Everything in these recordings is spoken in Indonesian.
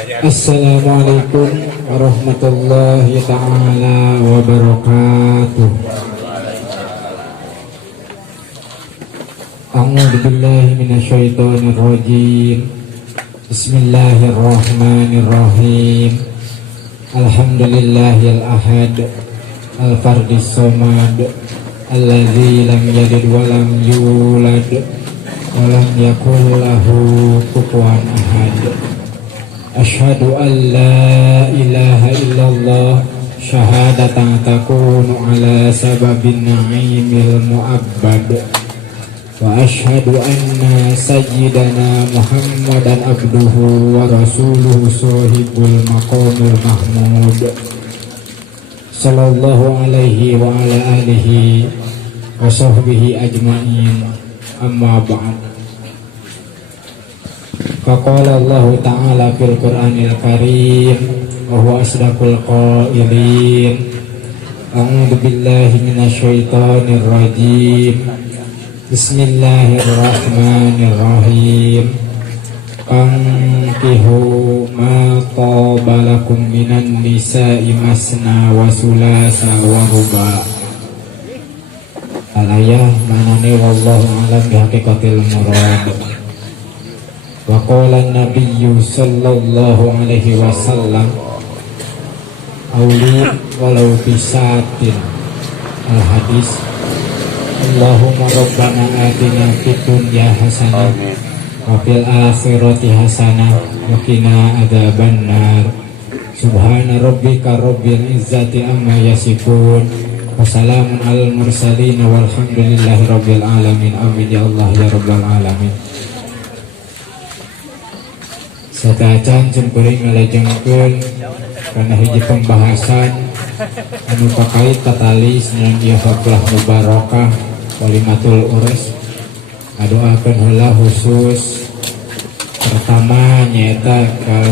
Assalamualaikum warahmatullahi ta'ala wabarakatuh. A'udzu billahi minasyaitonir rajim. Bismillahirrahmanirrahim. Alhamdulillahil ahad al-fardis samad alladzi lam yalid wa lam yulad wa lam yakul lahu kufuwan ahad. Asyhadu an la ilaha illallah syahadatan takunu ala sababin na'imil mu'abbad. Wa asyhadu anna sayyidana Muhammadan abduhu wa rasuluhu sahibul maqamil mahmud. Sallallahu alaihi wa ala alihi wa sahbihi ajma'in. Amma ba'd. Faqala Allah Ta'ala fil Qur'anil Karim wa huwa asdaqul qailin. A'udzu billahi minasyaitonir rajim. Bismillahirrahmanirrahim. Ankihu ma tabalakum minan nisa'i masna wa sulasa wa ruba. Al-ayah manane wallahu a'lam bihaqiqatil murad. Wa qala an-nabiyyu sallallahu alaihi wasallam auli walau bisatin. Al-hadis Allahumma rabbana atina fid dunya hasanah wa fil akhirati hasanah wa qina adzabannar. Subhana rabbika rabbil izzati amma yasifun wa salamun alal mursalin walhamdulillahi rabbil alamin. Amin ya Allah ya rabbal alamin. Sadacan cempuring ngalajengkeun karena hiji pembahasan anu pakait tatalis yang dia haflah mubarakah walimatul ures. Ngadoakeun heula khusus pertama nyaeta ka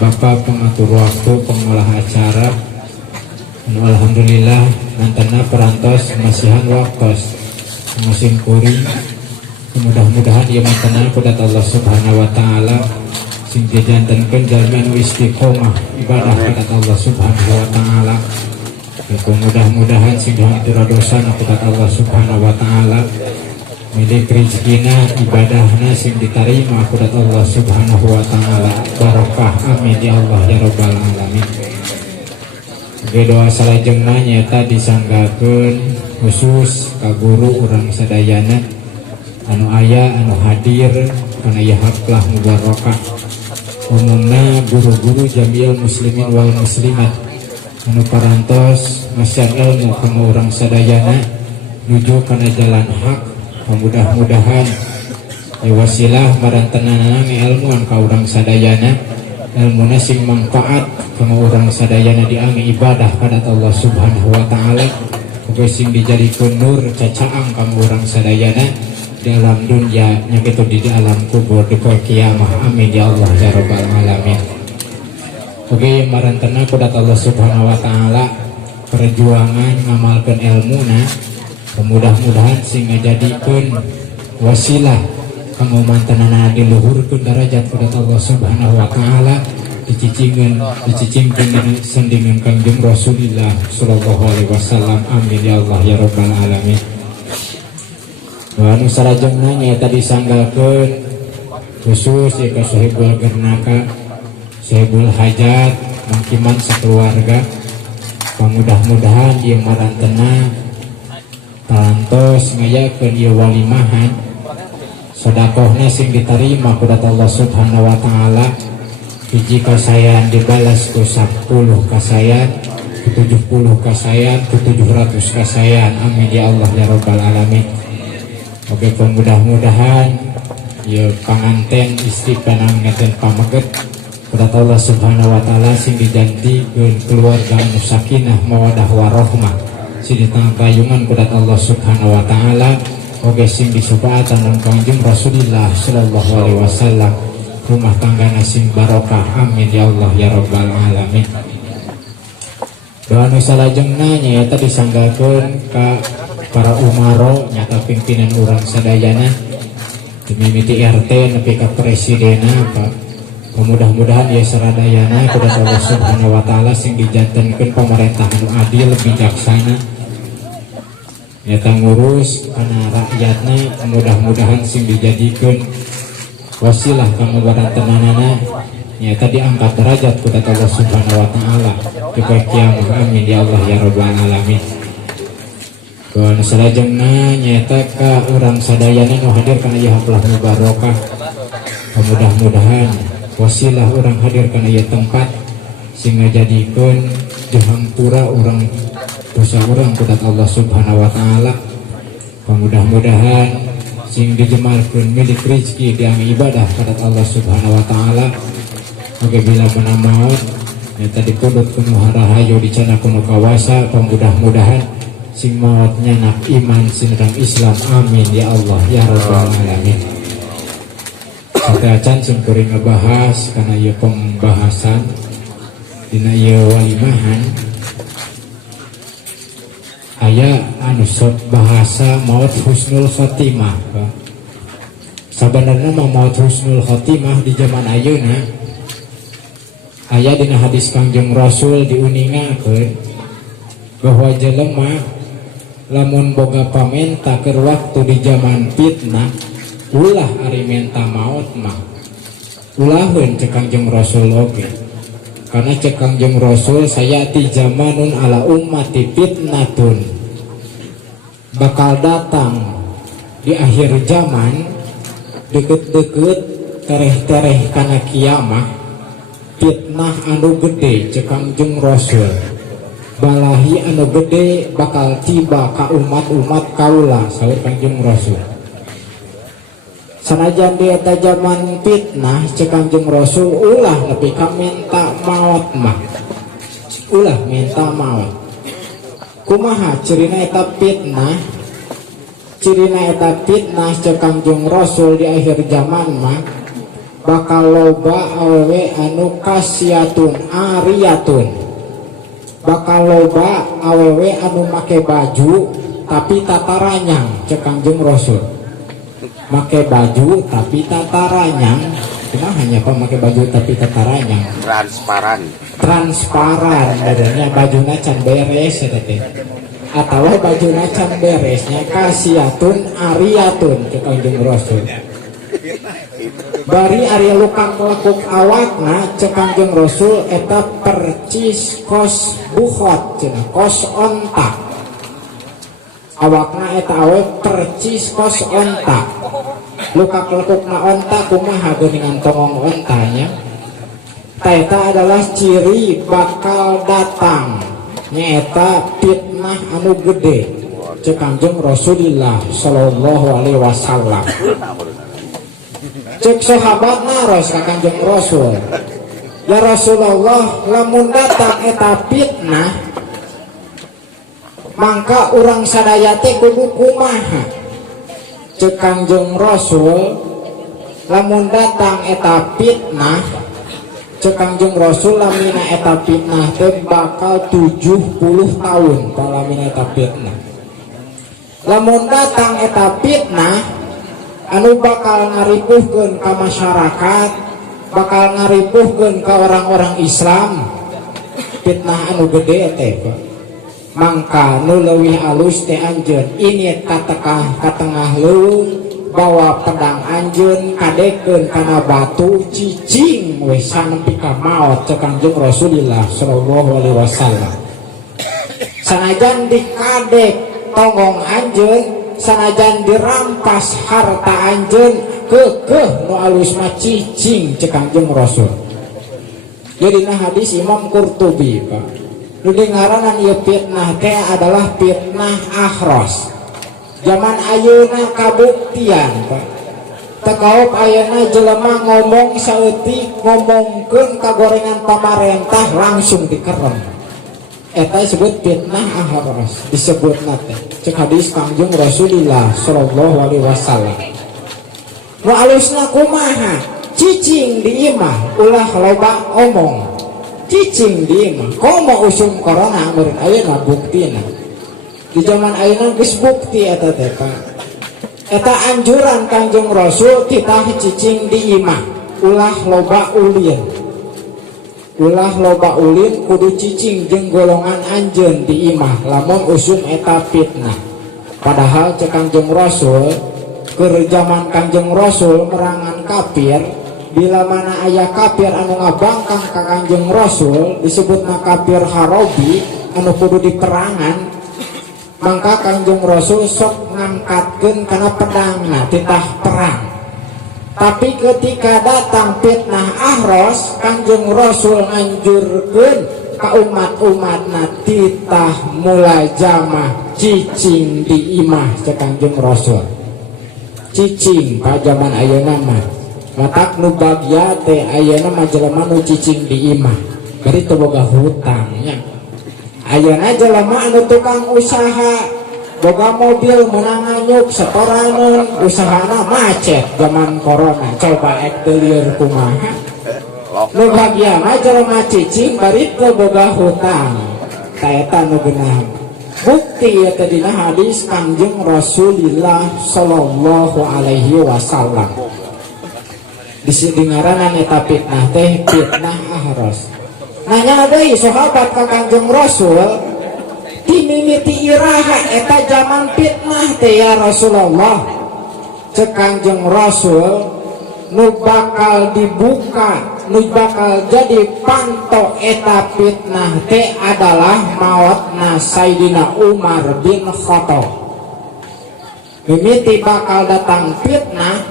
Bapak pengatur waktu pengolah acara anu alhamdulillah mantena perantos masihan waktos musim kuring. Mudah-mudahan ieu mantena kudat Allah Subhanahu wa taala sing dijantankeun jalmi anu istiqomah ibadah kepada Allah Subhanahu wa taala. Mudah-mudahan sing dihampura dosa kepada Allah Subhanahu wa taala. Milik rezekina ibadahna sing diterima kepada Allah Subhanahu wa taala. Barokah amin ya Allah ya rabbal alamin. Ge doa salajengna nyaeta disanggakeun khusus ka guru urang sadayana anu aya anu hadir kana ieu haflah mubarakah. Umumna guru-guru jami'il muslimin wal muslimat anu parantos masyan ilmu kana urang sadayana nuju kana jalan hak. Mudah-mudahan wasilah marantenana ilmuan ka urang sadayana ilmuna sing manfaat kana urang sadayana diangi ibadah pada Allah Subhanahu wa taala uga sing dijadikeun nur cacaang ka urang sadayana di alam dunia nyakitu di alam kubur di kiamah. Amin ya Allah ya rabbal alamin. Oke marantena kudat Allah Subhanahu wa taala perjuangan ngamalkeun ilmuna mudah-mudahan sing ngajadikeun wasilah kanggo mantenana diluhurkeun derajat kudat Allah Subhanahu wa taala dicicingkeun sandingan Kangjeng Rasulullah sallallahu alaihi wasallam. Amin ya Allah ya rabbal alamin. Anu sarajengna nyaeta disanggalkeun khusus ya ka sahibul gernaka sahibul hajat mangkiman sakeluarga. Mudah-mudahan ieu marantena tarantos ngayakeun ieu walimahan sedekahna sing diterima ku Allah Subhanahu wa taala. Hiji kasayan dibalas ku 10 kasayan, ku 70 kasayan, ku 700 kasayan. Amin ya Allah ya rabbal alamin. Oke, mudah-mudahan ya panganten istri panang ngeten pameget kepada Allah Subhanahu wa taala sing dijantikeun keluarga anu sakinah mawadah warahmah sing ditangkayungan kepada Allah Subhanahu wa taala. Oke sing disupaatan dan Kangjeng Rasulullah sallallahu alaihi wasallam rumah tanggana sing barokah. Amin ya Allah ya rabbal alamin. Doa nu salajengna nyaeta disanggakeun ka para umaro nyata pimpinan urang sadayana dimimiti RT nepi ka presidena Pak Mudah-mudahan ya saradayana kepada Allah Subhanahu wa taala sing dijantankeun pemerintahan anu adil bijaksana nyata ngurus kana rakyatna, mudah-mudahan sing dijadikeun wasilah kanggo badantenanana nyata diangkat derajat kepada Allah Subhanahu wa taala supaya kiamat. Amin ya Allah ya rabbal alamin. Keun salajengna nyata ka urang sadayana nu hadir kana ieu haflah mubarokah, mudah-mudahan wasilah orang hadir kana ieu tempat sehingga jadikeun jahampura orang dosa orang kepada Allah Subhanahu wa taala. Mudah-mudahan sing dijemalkeun milik rezeki diang ibadah kepada Allah Subhanahu wa taala. Apabila menamaut nyata dipundut kuno harahayo dicana kuno kawasa, mudah-mudahan sing maut nyanak iman sinrang Islam. Amin ya Allah ya rabbal alamin. Acan sempurna ngebahas karena ieu pembahasan dina ieu walimahan aya anu sok bahasa maut husnul khotimah. Sabenerna maut husnul khotimah di zaman ayeuna aya dina hadis Kangjeng Rasul diuningakeun bahwa jelema lamun boga pamenta keur waktu di zaman fitnah ulah ari menta maut mah ulaheun cek Kangjeng Rasul oge. Karena cek Kangjeng Rasul sayati zamanun ala ummati fitnatun, bakal datang di akhir zaman deket-deket tereh-tereh kana kiamah fitnah anu gede cek Kangjeng Rasul. Balahi anu gede bakal tiba ka umat-umat kaula saur Kangjeng Rasul. Sanajan di eta zaman fitnah cek Kangjeng Rasul ulah nepi ka minta maut mah ulah minta maut. Kumaha cirina eta fitnah? Cirina eta fitnah cek Kangjeng Rasul di akhir zaman mah bakal loba awewe anu kasiyatun ariyatun, bakal loba awewe anu make baju tapi tataranyang cek Kangjeng Rasul. Make baju tapi tataranyang, cuma hanya pemakai baju tapi tataranyang transparan badannya bajuna can beres atau bajuna can beresnya kasiyatun ariyatun ke Kangjeng Rasul. Bari ari luka kelekuk awakna cek Kangjeng Rasul eta percis kos bukhot cenah kos onta. Awakna eta awe percis kos onta. Luka kelekukna onta kumaha geuningan tongong ontanya. Eta adalah ciri bakal datang nyaeta fitnah anu gede cek Kangjeng Rasulullah sallallahu alaihi wasallam. Cek sahabat naros ka Kangjeng Rasul, ya Rasulullah lamun datang eta fitnah mangka urang sadaya teh kudu kumaha? Cek Kangjeng Rasul lamun datang eta fitnah cek Kangjeng Rasul lamina eta fitnah teh bakal 70 tahun palamina eta fitnah. Lamun datang eta fitnah anu bakal ngaripuhkeun ka masyarakat, bakal ngaripuhkeun ka orang-orang Islam, fitnah anu gede teh mangka nu leuwih alus teh anjeun ini ka tengah leuweung bawa pedang anjeun kadekeun kana batu cicing we sanempi ka maot cek Kangjeng Rasulullah sallallahu alaihi wasallam. Sanajan dikadek tonggong anjeun, sanajan dirampas harta anjeun, keukeuh nu alus mah cicing cek Kangjeng Rasul. Jadi hadis Imam Qurtubi Pak. Nu ngaranan ieu fitnah teh adalah fitnah akhros. Zaman ayeuna kabuktian Pak. Tekaop ayeuna jelema ngomong saeutik ngomongkeun kagorengan pamarentah langsung dikerem. Eta disebut fitnah akhros, disebutna teh cek hadis Kangjeng Rasulullah sallallahu alaihi wasallam. Nu alusna kumaha? Cicing di imah ulah loba omong. Cicing di imah komo usum corona meureun ayeuna buktina. Di zaman ayeuna geus bukti eta teh Pak. Eta anjuran Kangjeng Rasul titah cicing di imah. ulah loba ulin kudu cicing jeung golongan anjeun di imah lamun usum eta fitnah. Padahal cek Kangjeng Rasul keur zaman Kangjeng Rasul merangan kafir, bila mana aya kafir anu ngabangkang ka Kangjeng Rasul disebutna kafir harobi anu kudu diperangan, maka Kangjeng Rasul sok ngangkatkeun kana pedangna titah perang. Tapi ketika datang fitnah Ahros, Kangjeng Rasul nganjurkeun ka umat-umatna titah mulai jamah cicing di imah cek Kangjeng Rasul. Cicing pa zaman ayeuna mah. Matak nu bagya teh ayeuna mah jelema nu cicing di imah. Bari teu boga hutangnya. Ayeuna jelema anu tukang usaha boga mobil menang anyuk setoraneun usahana macet zaman corona. Coba ek teu lieur kumaha. Nu bagya mah jelema cicing bari teu boga hutang. Ta eta nu geunah. Bukti eta dina hadis Kangjeng Rasulillah sallallahu alaihi wasallam. Disidengaranan eta fitnah teh fitnah Ahros. Nanya deui sahabat ka Kangjeng Rasul, timimiti iraha eta zaman fitnah teh ya Rasulullah. Cek Kangjeng Rasul, nu bakal dibuka, nu bakal jadi panto eta fitnah teh adalah mautna Sayyidina Umar bin Khattab. Mimiti bakal datang fitnah,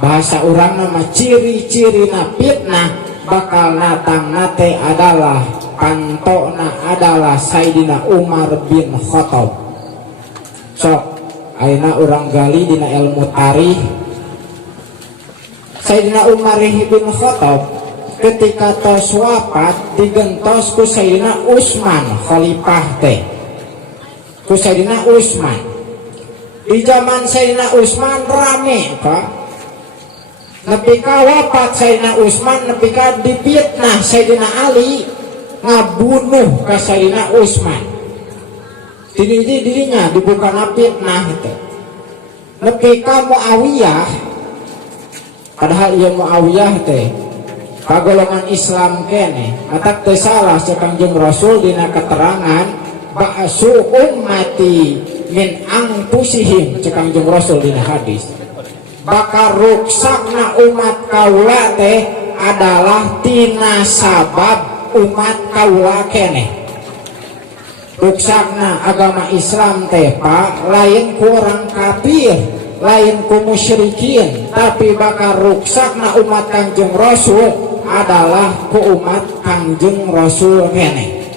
bahasa urang nama ciri-cirina fitnah bakal datang nate adalah pantona adalah Sayyidina Umar bin Khattab. Sok ayeuna urang gali dina ilmu tarikh. Sayyidina Umar bin Khattab ketika tos wafat digentos ku Sayyidina Utsman khalifah teh. Ku Sayyidina Utsman. Di zaman Sayyidina Utsman rame Pak. Nepi ka wafat Sayyidina Utsman, nepi ka difitnah Sayyidina Ali ngabunuh ka Sayyidina Utsman. Dirinya dibukana fitnah teh. Nepi ka Muawiyah, padahal ieu Muawiyah teh kagolongan Islam kene, matak teu salah cek Kangjeng Rasul dina keterangan ba'su ummati min anfusihim cek Kangjeng Rasul dina hadis. Bakal ruksakna umat kaula teh adalah tina sabab umat kaula kene. Ruksakna agama Islam teh Pak lain ku orang kafir, lain ku musyrikin, tapi bakal ruksakna umat Kangjeng Rasul adalah ku umat Kangjeng Rasul kene.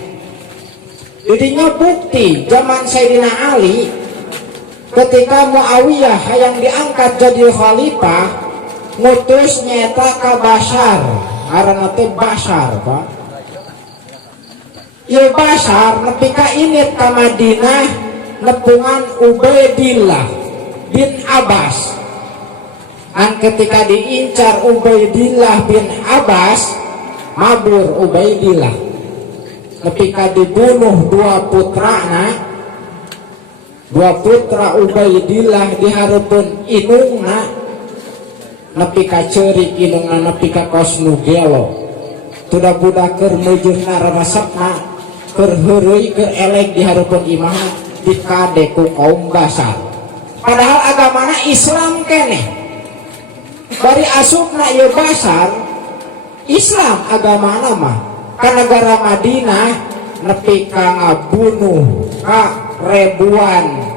Jadinya bukti zaman Sayyidina Ali ketika Muawiyah yang diangkat jadi khalifah ngutus nyata ka Bashar, ngaranna teh Bashar Pak. Ieu Bashar nepi ka init ka Madinah nepungan Ubaidillah bin Abbas. An ketika diincar Ubaidillah bin Abbas, mabur Ubaidillah. Ketika dibunuh dua putra Ubaidillah dihareupeun inungna, nepi ka ceurik inungna nepi ka kos nu gelo. Tuda budak keur meujeuhna ramasepna, keur heureuy keur elek dihareupeun imahna dikade ku kaum Bashar. Padahal agamana Islam keneh. Bari asupna ieu Bashar Islam agamana mah ka negara Madinah nepi ka ngabunuh ka ribuan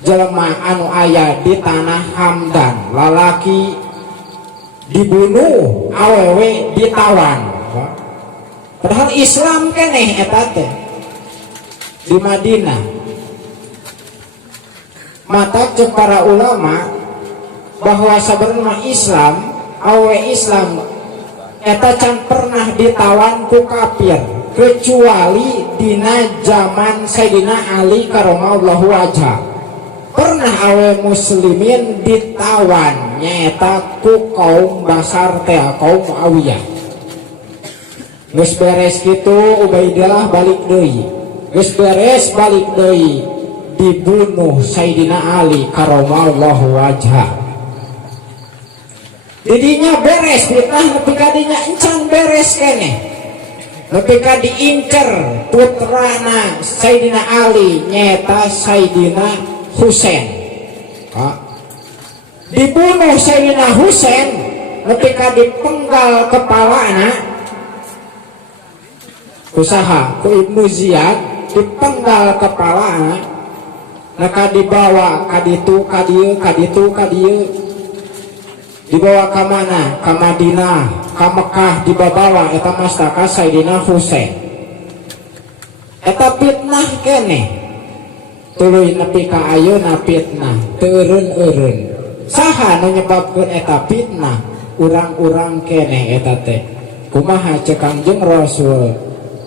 jelema anu aya di tanah Hamdan. Lalaki dibunuh, awewe ditawan. Padahal Islam keneh eta teh di Madinah. Mata cek para ulama bahwa sabenerna Islam, awe Islam eta can pernah ditawan ku kafir kecuali dina zaman Sayyidina Ali karamallahu wajhah. Pernah awe muslimin ditawan nyaeta ku kaum Bashar teh kaum Muawiyah. Geus beres kitu Ubaidillah balik deui. Geus beres balik deui dibunuh Sayyidina Ali karamallahu wajhah. didinya beres fitnah nepi kadinya encan beres keneh nepi ka diincer putrana Sayyidina Ali nyata Sayyidina Husain. Dibunuh Sayyidina Husain nepi ka dipenggal kepalana usaha ku Ibnu Ziyad dipenggal kepalana naka dibawa kaditu kadieu kaditu kadieu dibawa ke mana? Ke Madinah, ke Mekah dibawa eta mastaka Sayyidina Husain. Eta fitnah keneh. Tuluy nepi ka ayeuna fitnah, teu eureun-eureun. Saha nu nyebabkeun eta fitnah? Urang-urang keneh eta teh. Kumaha ceuk Kangjeng Rasul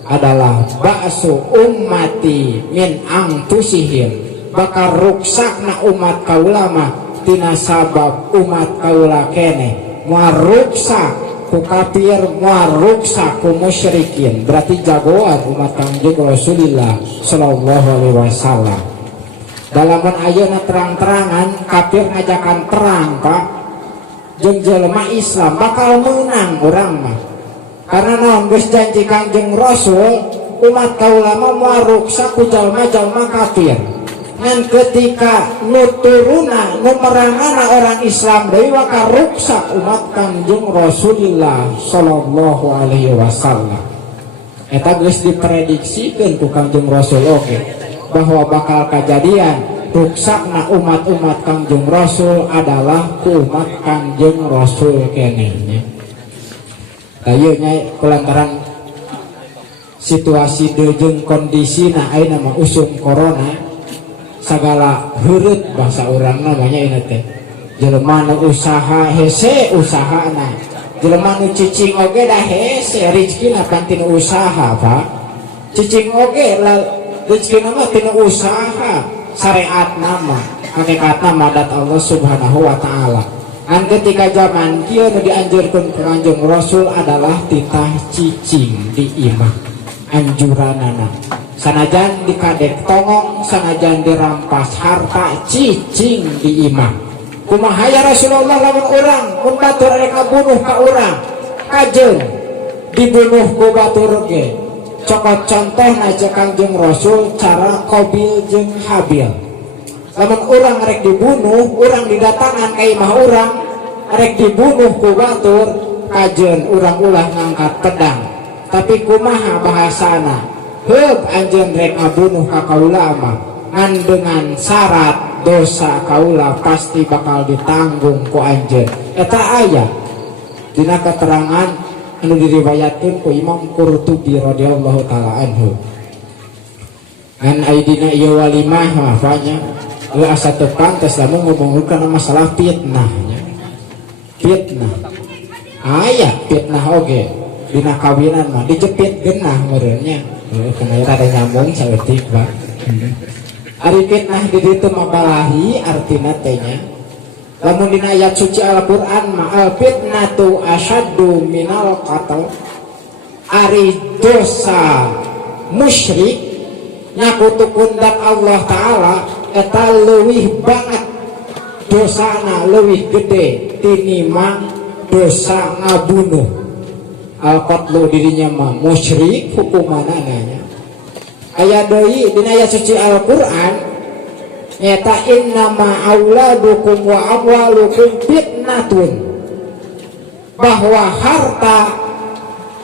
adalah ba'su ummati min angtusihim. Bakal ruksakna umat kaula mah tina sabab umat kaula keneh moal ruksak ku kafir, moal ruksak ku musyrikin. Berarti jagoan umat Kangjeng Rasulullah sallallahu alaihi wasallam. Dalaman ayeuna terang-terangan kafir ngajakan perang Pak jeung jelema Islam bakal menang urang mah. Karena naon geus janji Kangjeng Rasul umat kaula mah moal ruksak ku jalma-jalma kafir. Dan ketika nuturuna numerangana orang Islam deui waka ruksak umat Kangjeng Rasulullah sallallahu alaihi wasallam. Eta geus diprediksikeun ku Kangjeng Rasul oge bahwa bakal kejadian ruksakna umat-umat Kangjeng Rasul adalah ku umat Kangjeng Rasul keneh nya. Ayeuna nya kulantaran situasi jeung kondisina ayeuna mah usum corona sagala heureut bahasa urang namanya ini teh jelema nu usaha hese usahana jelema nu cicing oge dah hese rezekina pan tina usaha Pak cicing oge rezekina mah tina usaha syariat nama hakikatna madat Allah subhanahu wa ta'ala. Kan ketika zaman kieu nu dianjurkeun ku Kangjeng Rasul adalah titah cicing di imah anjuranana sanajan dikadek tongong, sanajan dirampas harta cicing di imah. Kumaha ya Rasulullah lamun urang mun batur rek ngabunuh ka urang kajeun dibunuh ku batur ge. Cokot contohna cek Kangjeng Rasul cara Qabil jeung Habil. Lamun urang rek dibunuh, urang didatangan ka imah urang rek dibunuh ku batur kajeun urang ulah ngangkat pedang. Tapi kumaha bahasana? Heup anjeun rek ngabunuh ka kaula mah ngan dengan syarat dosa kaula pasti bakal ditanggung ku anjeun. Eta aya dina keterangan anu diriwayatkeun ku Imam Qurtubi radhiyallahu taala anhu. An aidina ieu walimah mah fanya we asa teu pantes lamun ngomongkeun masalah fitnah nya. Fitnah. Aya fitnah oge dina kawinan mah dijepit geunah meureun nya. Karena ada nyambung saeutik Pak. Ari fitnah di ditu mah balahi artina teh nya. Lamun dina ayat suci Al-Qur'an mah al fitnatu asyaddu minal qatl. Ari dosa musyrik nyakutu kundak Allah taala eta leuwih banget dosana leuwih gede tinimbang dosa ngabunuh. Al-qatlu dirinya mah musyrik hukumanna nya. Aya deui dina ayat suci Al-Qur'an nyata innama auladukum wa amwalukum fitnatun, bahwa harta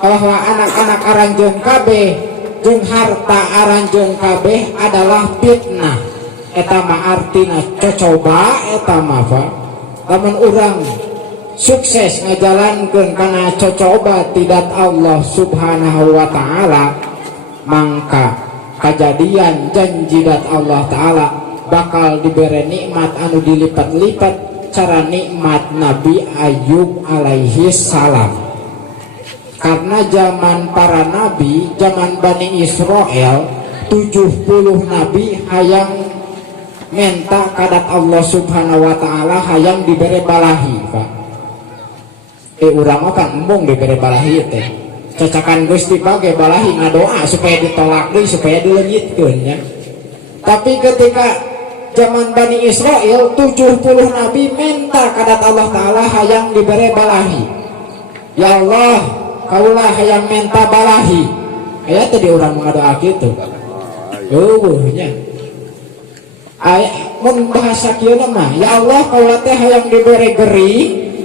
bahwa anak-anak aranjeun kabeh jeung harta aranjeun kabeh adalah fitnah. Eta mah artina cocoba eta mah Pak. Lamun urang sukses ngajalankeun kana cocoba tidak Allah subhanahu wa ta'ala, mangka kejadian janji dat Allah ta'ala bakal diberi nikmat anu dilipat-lipat cara nikmat Nabi Ayub alaihi salam. Karena zaman para nabi, zaman Bani Israel 70 nabi hayang menta kadat Allah subhanahu wa ta'ala hayang diberi balahi Pak. Urang kan embung diberi balahi teh cacakan Gusti page balahi ngadoa supaya ditolak deui supaya dileungitkeun nya. Tapi ketika zaman Bani Israel 70 nabi minta kadat Allah Ta'ala hayang diberi balahi. Ya Allah, kaulah hayang minta balahi. Aya tadi orang mengadoa gitu. Nya. Mun bahasa kieu mah, ya Allah kaulah teh hayang diberi geri,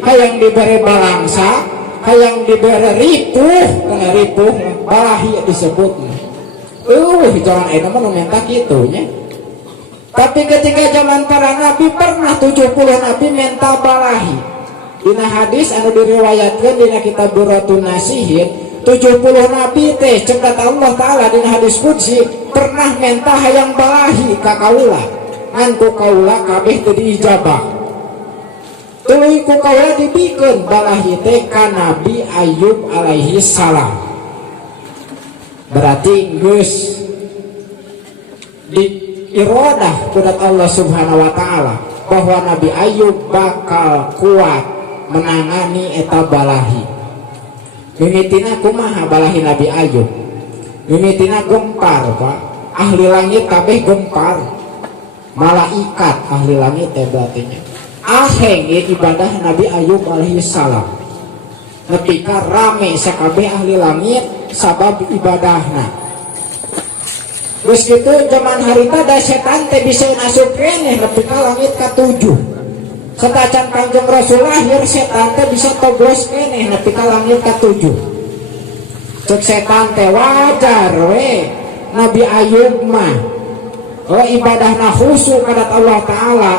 hayang diberi balangsa, hayang diberi ripuh, kana ripuh balahi disebutna. Jangan enak mah minta kitu nya. Tapi ketika zaman para nabi pernah 70 nabi minta balahi. Dina hadis anu diriwayatkeun dina kitab Duratun Nasihin, 70 nabi teh cekat Allah Ta'ala dina hadis qudsi pernah minta hayang balahi ka kaula. Ngan ku kaula kabeh teu diijabah. Tuluy ku kaula dibikeun balahi teh ka Nabi Ayub alaihi salam. Berarti geus di iradah kudat Allah Subhanahu wa Ta'ala bahwa Nabi Ayub bakal kuat menangani eta balahi. Mimitina kumaha balahi Nabi Ayub? Mimitina gempar, Pak. Ahli langit kabeh gempar. Malaikat ahli langit teh berartinya. Aheng ibadah Nabi Ayub alaihi salam. Nepika rame sakabeh ahli langit sabab ibadahna. Terus gitu zaman harita da setan teh bisa masuk keneh nepi ka langit ka-7. Satacan Kanjeng Rasul lahir setan teh bisa toblos keneh nepi ka langit ka-7. Cek setan teh wajar we Nabi Ayub mah ibadahna khusyuk kadat Allah Ta'ala,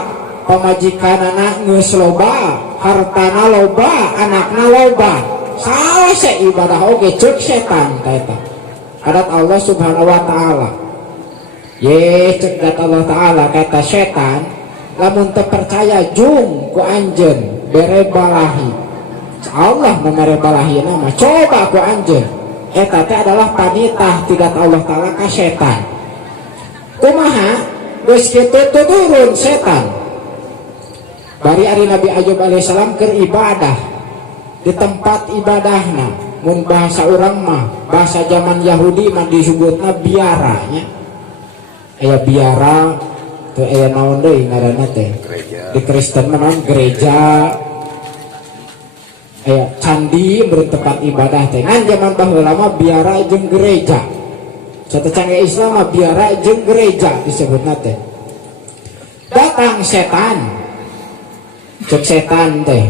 pamajikanana geus loba, hartana loba, anakna loba. Salah ibadah oge cek setan teh eta kadat Allah Subhanahu wa Ta'ala. Ye cek dat Allah Ta'ala kata setan, lamun teu percaya jung ku anjeun bere balahi. Allah memere balahi nama coba ku anjeun. Eta teh adalah panitah tigat Allah Ta'ala ka setan. Kumaha geus kitu turun setan. Bari ari Nabi Ayub alaihissalam keur ibadah di tempat ibadahna. Mun bahasa urang mah bahasa zaman Yahudi mah disebutna biara nya. Aya biara teu aya naon deui ngaranna teh. Di Kristen mah gereja. Aya candi beureun tempat ibadah teh. Ngan zaman baheula mah biara jeung gereja. Satecan Islam mah biara jeung gereja disebutna teh. Datang setan. Cek setan teh,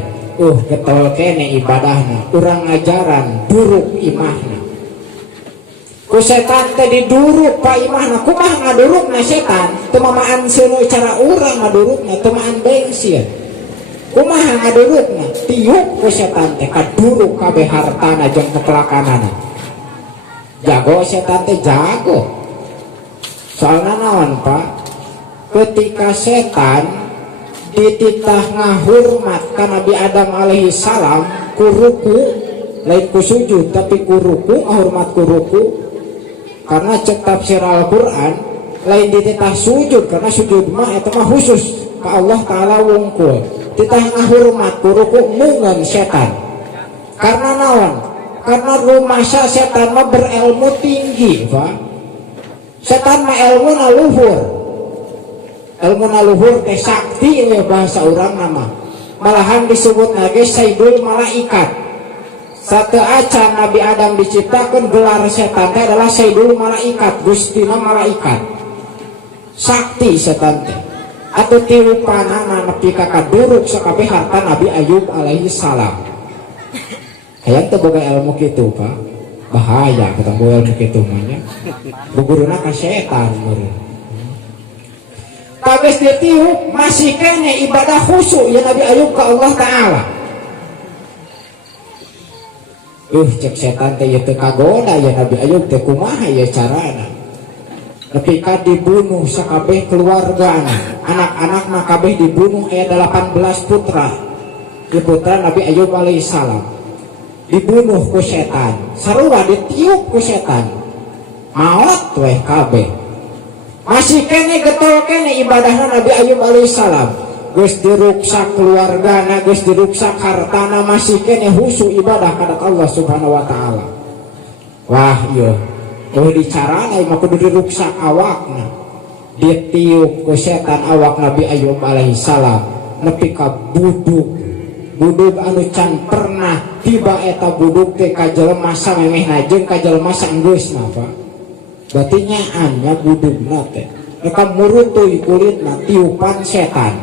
getol kene ibadahna, urang ngajaran duruk imahna. Ku setan teh diduruk pa imahna, kumaha ngadurukna setan? Teu mamaan seuneu cara urang ngadurukna, teu maan bensin. Kumaha ngadurukna? Tiuk ku setan teh kaduruk kabeh hartana jeung kekelakanana. Jago setan teh jago. Soalna naon, Pak? Ketika setan dititah ngahurmat ka Nabi Adam alaihi salam kuruku, lain ku sujud tapi kuruku, ngahurmat kuruku. Karena cek tafsir Al-Quran lain dititah sujud, karena sujud mah itu mah khusus ka Allah Ta'ala wungkul. Titah ngahurmat kuruku mungan setan. Karena naon? Karena rumasa setan mah berilmu tinggi, Pak. Setan mah ilmu na luhur. Ilmu na luhur teh sakti we bahasa urang nama. Malahan disebut lagi Sayyidul Malaikat. Satu acan Nabi Adam diciptakan gelar setan teh adalah Sayyidul Malaikat, gustina malaikat. Sakti setan teh. Atau tiupanana nepi ka kaduruk sakabeh harta Nabi Ayub alaihi salam. Hayang teu boga ilmu kitu, Pak. Bahaya ketemu ilmu kitu mah nya. Buguruna ka setan meureun. Kabeh ditiup masih kene ibadah khusyuk ya Nabi Ayub ke Allah Ta'ala. Cek setan teh teu kagoda ya Nabi Ayub teh kumaha ya carana. Nepika dibunuh sakabeh keluargana. Anak-anak mah kabeh dibunuh aya 18 putra. Di putra Nabi Ayub alaihissalam dibunuh ku setan. Sarua ditiup ku setan. Maot weh kabeh. Masih kene getol kene ibadahna Nabi Ayub alaihissalam. Geus diruksak keluargana, geus diruksak hartana, masih kene khusyuk ibadah kadat Allah Subhanahu wa Ta'ala. Wah iya, dicarana mah kudu diruksak awakna. ditiup ku setan awak Nabi Ayub alaihi salam nepi ka budug anu can pernah tiba eta budug teh ka jelema samemehna jeung ka jelema saenggeusna Pak. Berarti nyaannya budugna teh reka murutuy kulitna tiupan setan.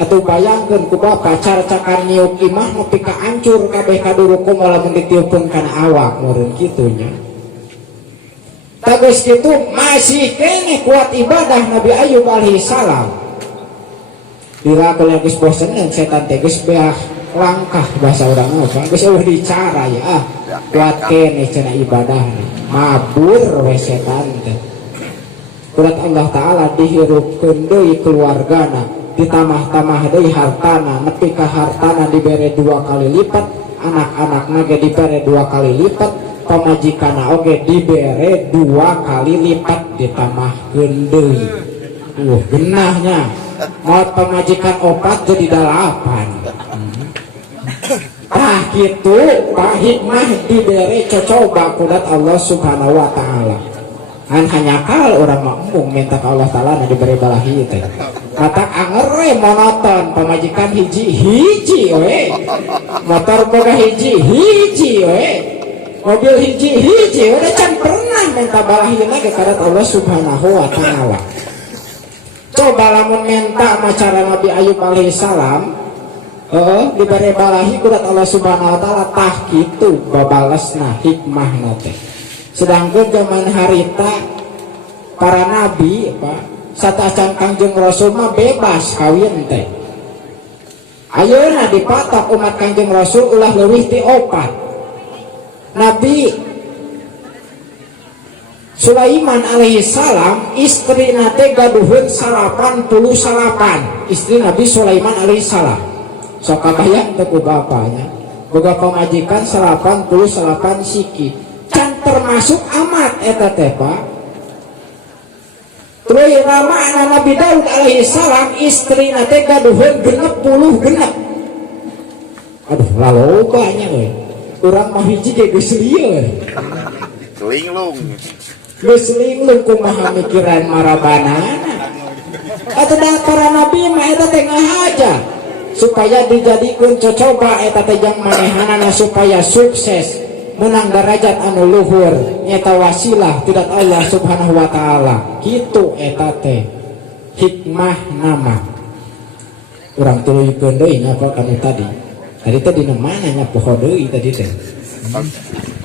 Atuh bayangkeun ku Bapak carcakan niup imah nepi ka hancur kabeh kaduruku lamun ditiupkeun kana awak meureun kitu nya. Tagus kitu masih kene kuat ibadah Nabi Ayub alaihi salam. Dilakukan geus bosen dan setan teh geus beah langkah bahasa urang apa geus eueuh dicara ya kuat kene cenah ibadah mabur we setan teh. Kurat Allah taala dihirupkeun deui keluargana ditamah-tamah deui hartana nepi ka hartana dibere 2 kali lipat anak-anakna ge dibere 2 kali lipat pamajikana oge dibere 2 kali lipat ditamahkeun deui. Genahnya mau pemajikan 4 jadi 8. Tah kitu tah hikmah dibere cocoba kudat Allah subhanahu wa ta'ala. Hanya kal orang makmum minta ke Allah ta'ala na diberi balahi teh. Kata anger we monoton pamajikan hiji we. Motor boga hiji we. Mobil hiji udah can pernah minta balahi lagi kadat Allah subhanahu wa ta'ala. Coba lamun minta macara Nabi Ayub alaihi salam diberi balahi kudat Allah subhanahu wa ta'ala tah kitu babalesna hikmahna teh. Sedangkan zaman harita para nabi Pak satacan Kangjeng Rasul mah bebas kawin teh. Ayeuna dipatok umat Kangjeng Rasul ulah leuwih ti 4. Nabi Sulaiman alaihi salam istri nate gaduheun 89 istri Nabi Sulaiman alaihi salam. Sok kabayang teh ku bapanya boga pamajikan 88 siki can termasuk amat eta teh Pak. Terus ramana Nabi Daud alaihi salam istri nate gaduheun 60. Aduh lalobanya we. Urang mah hiji ge geus lieur. Linglung. Geus linglung kumaha mikiran marabanana. Atuh da para nabi mah eta teh ngahaja supaya dijadikeun cocoba eta teh jang manehanana supaya sukses menang derajat anu luhur nyata wasilah tidak Allah subhanahu wa ta'ala kitu eta teh hikmah nama urang tuluykeun deui nya apa kanu tadi dina mana nya poho deui tadi teh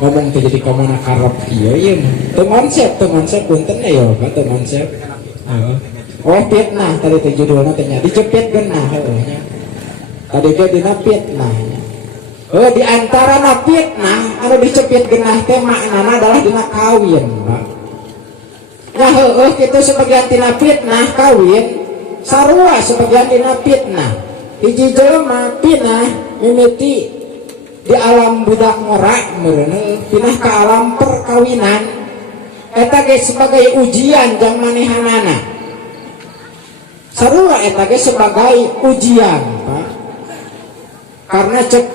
ngomong teh jadi kamana karep ieu teu konsep punten ya teu konsep fitnah tadi teh judulna teh nya dicepet geunah heuh nya tadi teh dina fitnah. Di antara fitnah anu dicepit genah teh maknana adalah dina kawin, Pak. Nah, kitu sebagian tina fitnah kawin, sarua sebagian tina fitnah. Hiji jelema pinah mimiti di alam budak ngora meureun pinah ka alam perkawinan. Eta ge sebagai ujian jang manehanana. Sarua eta ge sebagai ujian, Pak. Karena cek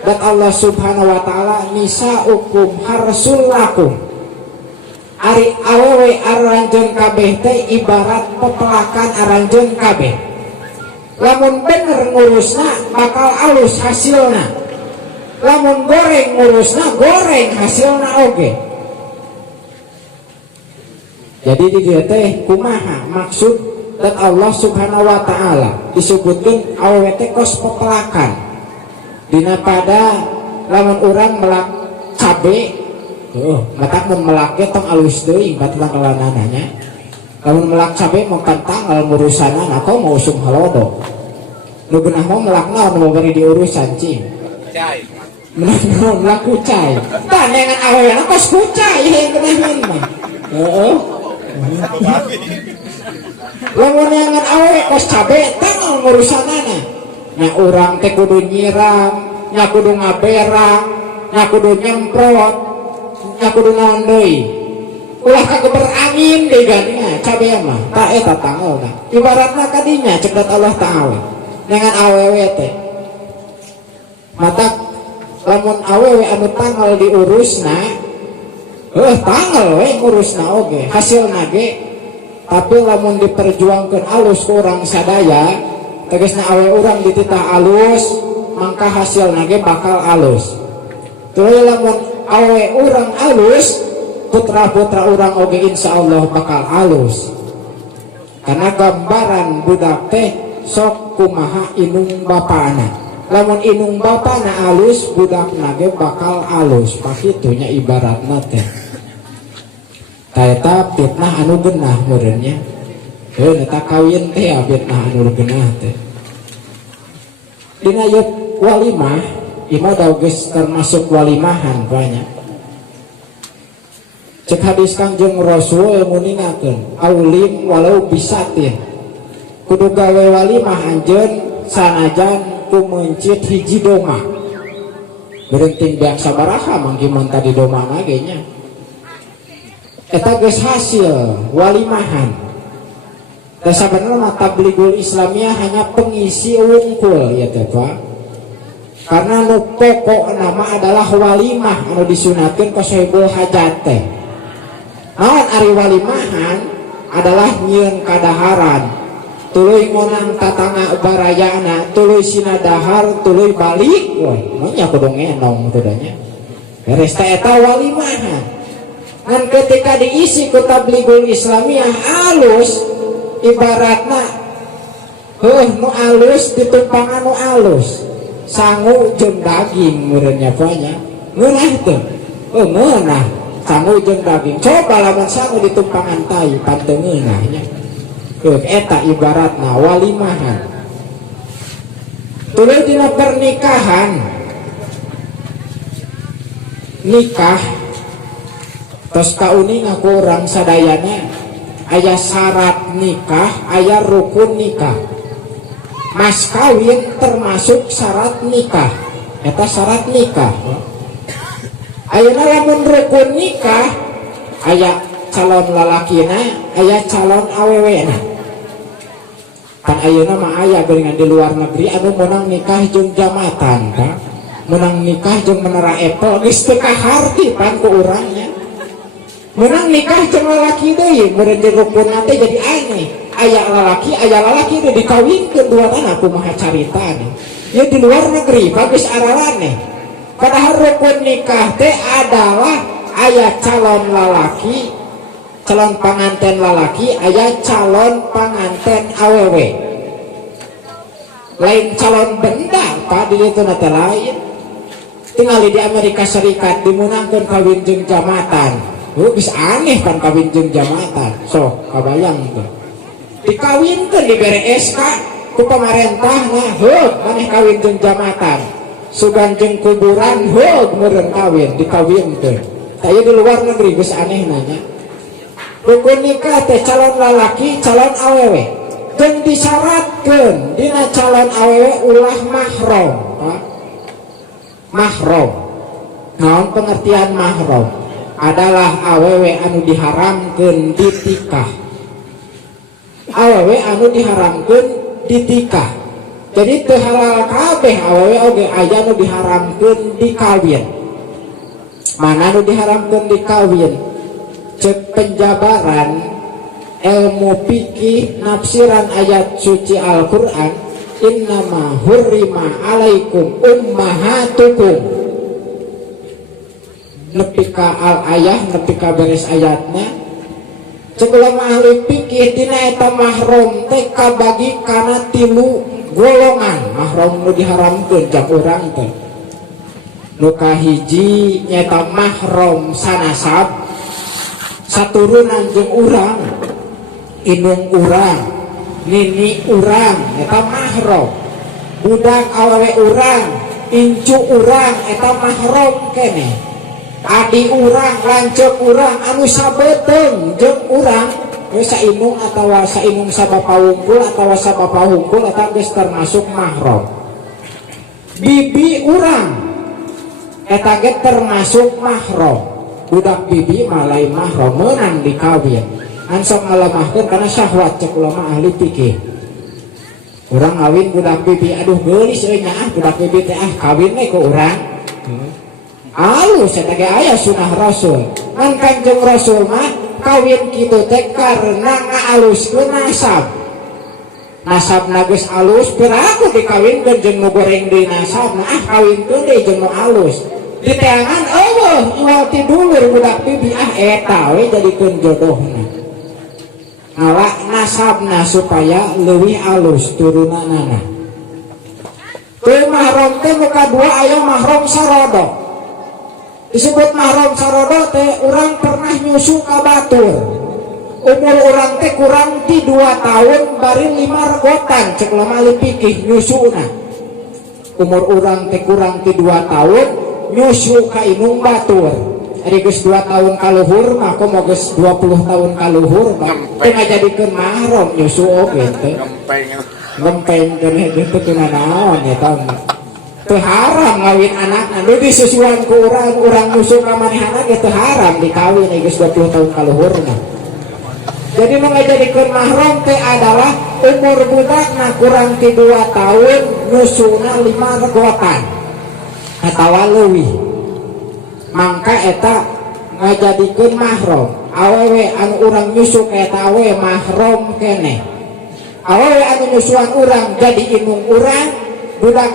dan Allah subhanahu wa ta'ala nisaukum harsul lakum ari awewe aranjeun kabeh teh ibarat pepelakan aranjeun kabeh lamun bener ngurusna bakal alus hasilna lamun goreng ngurusna goreng hasilna oge. Jadi di dieu teh kumaha maksud dan Allah subhanahu wa ta'ala disebutkeun awewe teh kos pepelakan dina pada lamun urang melak cabe matak mun melak ge tong alus deui baturan kalanana nya lamun melak cabe mah tanggal ngurusanana kok mau usum halodo nu beunah mah melak naon nu bari diurusan cing cai melak kucai tah nengan aweuna kos kucai he geunaheun mah heeh lamun nengan awewe kos cabe tanggal ngurusanana nya urang teh kudu nyiram, nya kudu ngaberang, nya kudu nyemprot, nya kudu naon deui. Ulah kageber angin deui ganina cabe mah. Ta eta tanggalna. Ibaratna kadinya cegat Allah taala. Dengan awewe teh. Mata lamun awewe anu tanggal diurusna, tanggal we ngurusna oge. Hasilna ge tapi lamun diperjuangkan alus ke orang sadaya tegasna awe orang dititah alus mangka hasilna ge bakal alus. Tuluy lamun awe orang alus putra-putra orang oge insyaallah bakal alus. Karena gambaran budak teh sok kumaha inung bapana. Lamun inung bapana alus budakna ge bakal alus. Pakitunya ibaratna teh. Taeta fitnah anu genah meureunnya. Heuh eta kawin teh fitnah anu genah teh. Dina ieu walimah, imah geus termasuk walimahan banyak. Cek hadis Kangjeng Rasul nguningakeun, aulim walau bisatin. Kudu gawe walimah anjeun sanajan ku mencit hiji doma. Berhenting beak sabaraha mangki mun tadi doma ge nya. Eta geus hasil walimahan. Da sabenerna tabligul Islamiyah hanya pengisi wungkul ya teh Pak. Karena nu pokok nama adalah walimah anu disunatkeun ka sahibul hajat teh. Naon ari walimahan adalah nyieun kadaharan. Tuluy ngonang tatangga barayana, tuluy sina dahar, tuluy balik. Wah, nya kudu ngenong teh nya. Beres teh eta walimahan. Dan ketika diisi ku tabligul Islamiyah alus ibaratna heuh nu alus ditumpangan nu alus. Sangu jeung daging meureunnya banyak. Ngeunah teh. Ngeunah. Sangu jeung daging. Coba lamun sangu ditumpangan tai panteu ngeunahnya. Eta ibaratna walimahan. Tuluy dina pernikahan nikah tos kauning aku urang sadayana aya syarat nikah, aya rukun nikah. Mas kawin termasuk syarat nikah. Eta syarat nikah. Ayeuna lamun rukun nikah aya calon lalakina, aya calon awewena. Kan ayeuna mah aya geuningan di luar negeri anu meunang nikah jeung jamatan, Kak. Meunang nikah jeung menara Apple geus teu kaharti pan ku urangnya. Meunang nikah jeung lalaki deui, meureun jeung rukunna teh jadi aneh. Aya lalaki teh dikawinkeun duana kumaha caritana. Ya di luar negeri bagus ararane. Padahal rukun nikah teh adalah aya calon lalaki, calon panganten lalaki, aya calon panganten awewe. Lain calon benda Pak di ditu na teh lain. Tingali di Amerika Serikat dimunangkeun kawin jeung jamatan. Bisa aneh kan kawin jeung jamatan. Sok kabayang tuh. Dikawinkeun dibere SK ku pamarentahna, heuh maneh kawin jeung jamatan. Sugan jeung kuburan, heuh meureun kawin dikawinkeun. Tah ieu di luar negeri geus aneh nanya. Rukun nikah teh calon lalaki, calon awewe. Jeung disyaratkeun dina calon awewe ulah mahram, Pak. Mahram. Naon pengertian mahram? Adalah awewe anu diharamkeun ditikah. Awewe anu diharamkeun ditikah. Jadi teu halal kabeh awewe oge aya anu diharamkeun dikawin. Mana anu diharamkeun dikawin? Cek penjabaran ilmu fikih nafsiran ayat suci Al-Qur'an, innama hurrima alaikum ummahatukum. Nepika al ayah, nepika beres ayatnya. Cek ulama ahli fikih dina eta mahram teh kabagi kana 3 golongan. Mahram nu diharamkeun jak urang teh. Nu kahiji nyaeta mahram sanasab, saturunan jeung urang, indung urang, nini urang, eta mahram. Budak awewe urang, incu urang, eta mahram keneh. Adi urang, lanceuk urang, anu sabeuteung jeung urang, sainung atawa sainung sabapa hungkul atawa sabapa hungkul eta geus termasuk mahram. Bibi urang eta ge termasuk mahram. Budak bibi mah lain mahram, meunang dikawin. An sok ngalemahkeun kana syahwat cek ulama ahli fikih. Urang ngawin budak bibi, aduh geulis euy nya budak bibi teh kawin we ku urang. Alus eta ge aya sunah Rasul. Ngan Kanjeng Rasul mah kawin kitu teh karena ngaaluskeun nasab geus alus piraku dikawinkeun jeung nu goreng deui nasab kawinkeun deui jeung nu alus di teangan eueuh iwal ti dulur budak bibi eta we jadikeun jodohna ngalak nasabna supaya leuwih alus turunanana. Teu mahram teh muka dua aya mahram sarodo. Disebut mahram sarodo teh urang pernah nyusu ka batur. Umur urang teh kurang ti 2 tahun bari 5 regotan cek lamali pikih nyusuna. Umur urang teh kurang ti 2 tahun nyusu ka inung batur. Ari geus 2 tahun kaluhur mah komo geus 20 tahun kaluhur teh ngajadikeun mahram nyusu oge teh. Gempeng kene gitu kena naon eta teu haram ngawin anakna nu disusuan ku urang nyusu ka manehna ge teu haram dikawin geus 20 tahun kaluhur mah. Jadi mengajadikeun mahram teh adalah umur budakna kurang ti 2 tahun nyusuna 5 regotan atawa leuwih. Mangka eta ngajadikeun mahram. Awewe anu urang nyusu eta awewe mahram keneh. Awewe anu nyusuan urang jadi inung urang, budak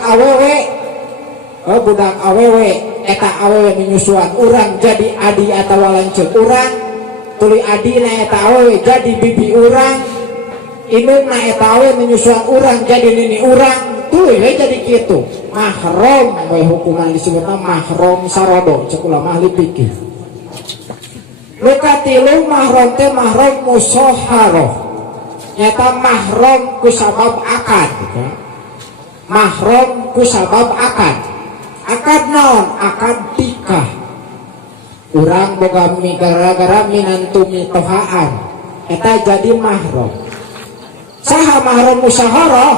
awewe eta awewe nyusuan urang jadi adi atawa lanceuk urang, tuluy adina eta awewe jadi bibi urang, inungna eta awewe nyusuan urang jadi nini urang, tuluy we jadi kitu. Mahram we hukuman disebutna mahram sarodo cek ulama ahli fikih. Nu katilu mahram teh mahram musyaharah. Nyata mahram ku sabab akad. Mahram ku sabab akad. Akad naon? Akad nikah. Urang boga gara-gara minantu mitohaan eta jadi mahram. Saha mahram musyaharah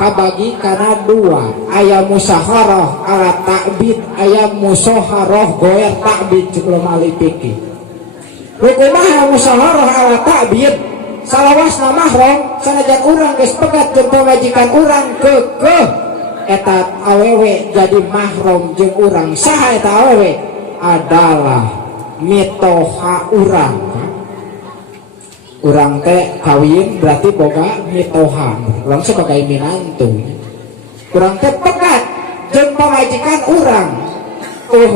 kabagi kana 2. Aya musyaharah ala ta'bid, aya musyaharah goer ta'bid cek mali fikih. Hukumaha musyaharah ala ta'bid salawasna mahram sanajan urang geus pegat jeung pamajikan urang keukeuh eta awewe jadi mahram jeung urang. Saha eta awewe? Adalah mitoha urang. Urang teh kawin berarti boga mitoha, urang sebagai minantu. Urang teh pegat jeung pamajikan urang.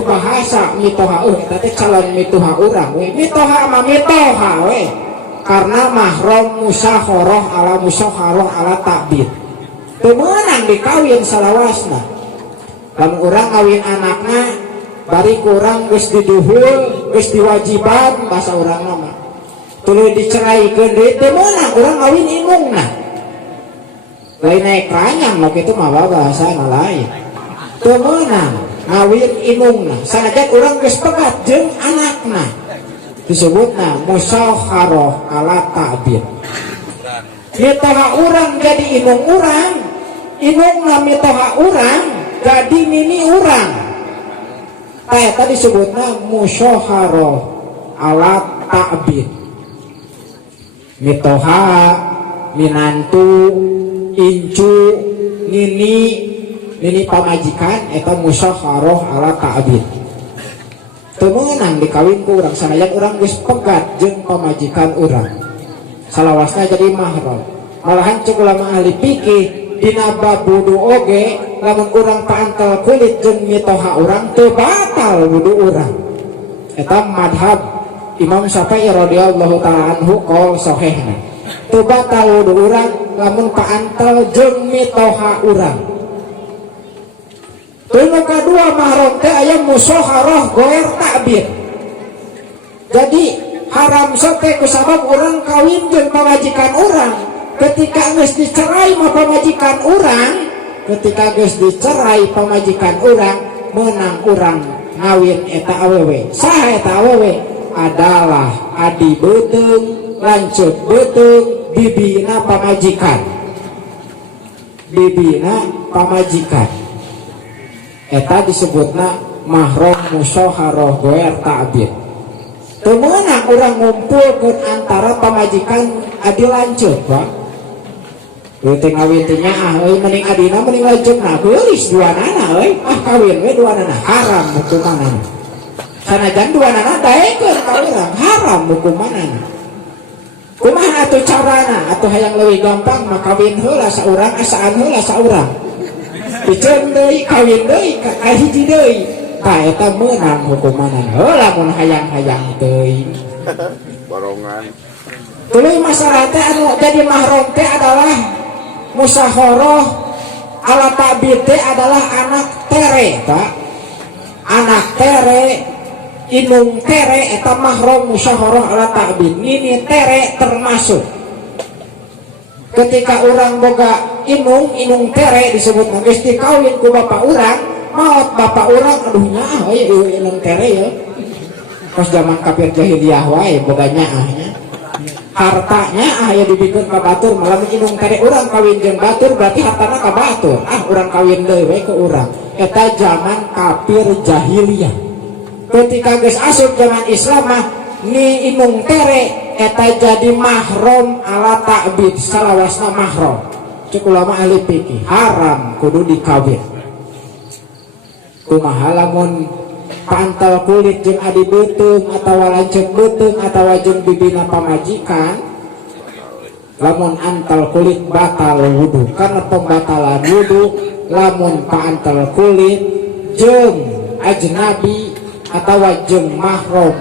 Bahasa mitoha eta teh calon mitoha urang we. Mitoha mah mitoha we. Karena mahram musyaharah ala ta'bid. Teu meunang dikawin salawasna. Lamun urang ngawin anakna bari kurang geus diduhul, geus diwajiban bahasa urang mah. Tuluy diceraykeun deui teu meunang urang ngawin inungna. Lain naik ranyang mah kitu mah bahasana lain. Teu meunang ngawin inungna sanajan urang geus pegat jeung anakna. Disebutna musyaharah ala ta'bid. Mitoha urang jadi inung urang, inungna mitoha urang jadi nini urang. Eta disebutna musyaharah ala ta'bid. Mitoha minantu incu nini pamajikan eta musyaharah ala ta'bid. Teu meunang dikawin ku urang sanajan urang geus pegat jeung pamajikan urang. Salawasna jadi mahram. Malahan cek ulama ahli fikih dina bab wudu oge lamun urang paantel kulit jeung mitoha urang teu batal wudu urang. Eta madhab Imam Syafi'i radhiyallahu taala anhu qaul sahihna. Teu batal wudu urang lamun paantel jeung mitoha urang. Tunu kadua mahram teh aya musyaharah goer ta'bid. Jadi haram teh kusabab urang kawin jeung pamajikan urang. Ketika geus dicerai mah pamajikan urang, meunang urang ngawin eta awewe. Saha eta awewe? Adalah adi beuteung, lanceuk beuteung, bibina pamajikan. Eta disebutna mahram musyaharah goer ta'bid. Teu meunang urang ngumpulkeun antara pamajikan adi lanceuk, Pak. Teu ngawin teh nyaah euy mending adina mending lanceukna geulis duanana euy. Kawin we duanana haram hukumanana. Sanajan duanana daekeun ka urang haram hukumanana. kumaha atuh carana atuh hayang leuwih gampang mah kawin heula saurang asaan heula saurang piceun deui kawin deui ka hiji deui ka eta meunang hukumanna heula mun hayang-hayang teuing Borongan. tuluy masalah teh anu jadi mahram teh adalah musyawarah ala ta'bid teh adalah anak tere tak anak tere inung tere eta mahram musyawarah ala ta'bid ini tere termasuk ketika orang boga inung tere disebut geus dikawin ku bapak urang maot bapak urang aduh nyaah we ieu inung tere ya pas zaman kafir jahiliyah wae boga nyaahnya hartanya aya dibikeun ka batur malah inung tere urang kawin jeung batur berarti hartana ka batur urang kawin deui we ke urang eta zaman kafir jahiliyah. Ketika geus asup zaman Islam mah ni inung tere eta jadi mahram ala ta'bid salawasna mahram cek ulama ahli fikih haram kudu dikawin kumaha lamun pantal kulit jeung adi beuteung atawa lanceuk beuteung atawa jeung bibina pamajikan lamun antal kulit batal wudu karena pembatalan wudu lamun pantal kulit jeung ajnabi atawa jeung mahram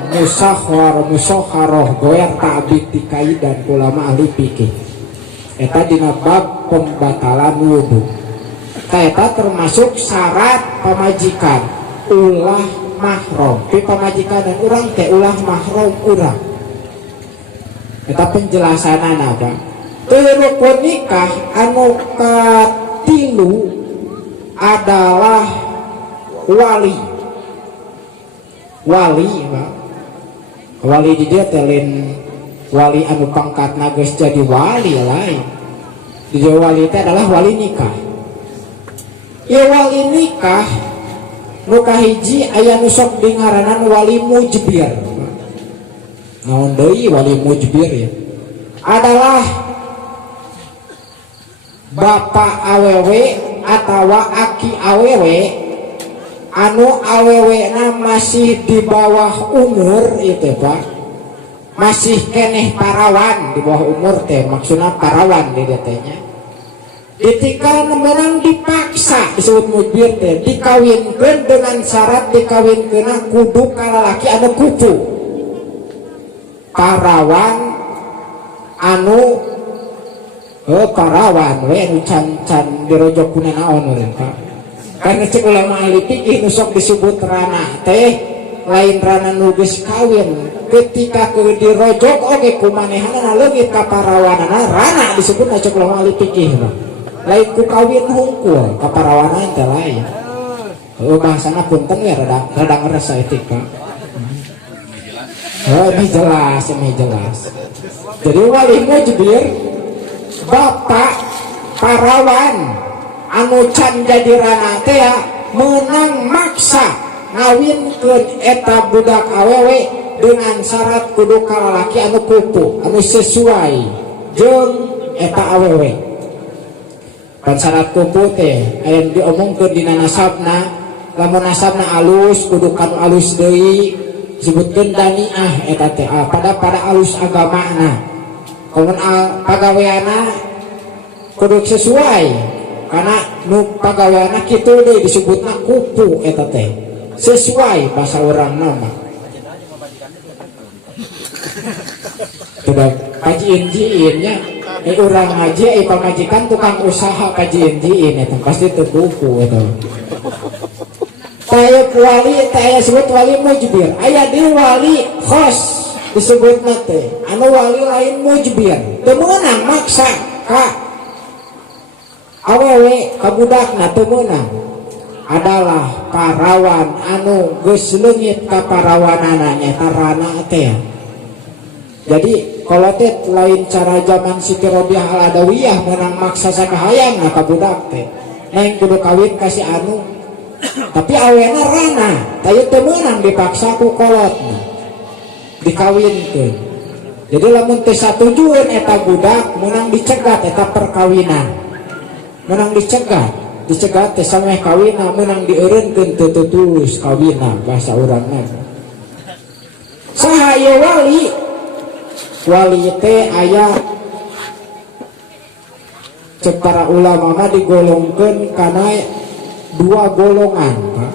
musyawarah goer ta'bid dikaidan ulama ahli fikih eta dina bab pembatalan wudu eta termasuk syarat pamajikan ulah mahram pi pamajikan dan urang teh ulah mahram urang eta penjelasanana apa teu rukun nikah anu katilu adalah wali di dia telin wali anu pangkatna geus jadi wali lain di dia wali itu adalah wali nikah ya wali nikah nu kahiji aya nu sok dingaranan wali mujbir naon deui wali mujbir ya adalah bapak awewe atawa aki awewe anu awewena masih di bawah umur itu Pak masih keneh parawan di bawah umur teh maksudnya parawan di detenya ketika menang dipaksa disebut mujbir teh dikawinkeun dengan syarat dikawinkeun kudu ka lalaki anu kupu parawan anu parawan we anu can dirojok kuna naon urang Pak karena cek ulama ahli fikih nu sok disebut ranah teh lain ranah nu geus kawin ketika ke dirojok oge kumanehanna leungit ka parawanana ranah disebutna cek ulama ahli fikih lain ku kawin hungkul ka parawanana teh lain bahasana punten ya rada ngerasa etika lebih jelas jadi wali mujbir bapak parawan anu can jadi ranah teh menang maksa ngawinkeun eta budak awewe dengan syarat kudu ka lalaki anu kupu anu sesuai jeung eta awewe dan syarat kupu teh aya diomongkeun dina nasabna lamun nasabna alus kudu kanu alus deui disebutkeun daniah eta teh pada alus agamana lamun pagaweana kudu sesuai karena nu pagaweana kitu deui disebutna kupu eta teh sesuai bahasa orang nama tidak kajiin-jiinnya urang ngaji pamajikan tukang usaha kajiin-jiin eta pasti teu kupu eta taya wali taya sebut wali mujbir aya di wali khos disebutna teh anu wali lain mujbir teu meunang maksa ka awewe kabudakna teu meunang adalah parawan anu geus leungit ka parawanana nyaeta ranah teh. Jadi kalau teh lain cara zaman Siti Robiah Al-Adawiyah menang maksa sakahayang ka budak teh neng kudu kawin ka si anu tapi awena ranah teu teu meunang dipaksa ku kolotna dikawinkeun. Jadi lamun teu satujueun eta budak meunang dicegat eta perkawinan menang dicegat teh sameh kawina menang dieureunkeun teu tulus kawina bahasa urangna saha ieu wali wali teh aya cek para ulama mah digolongkeun kana dua golongan, Pak.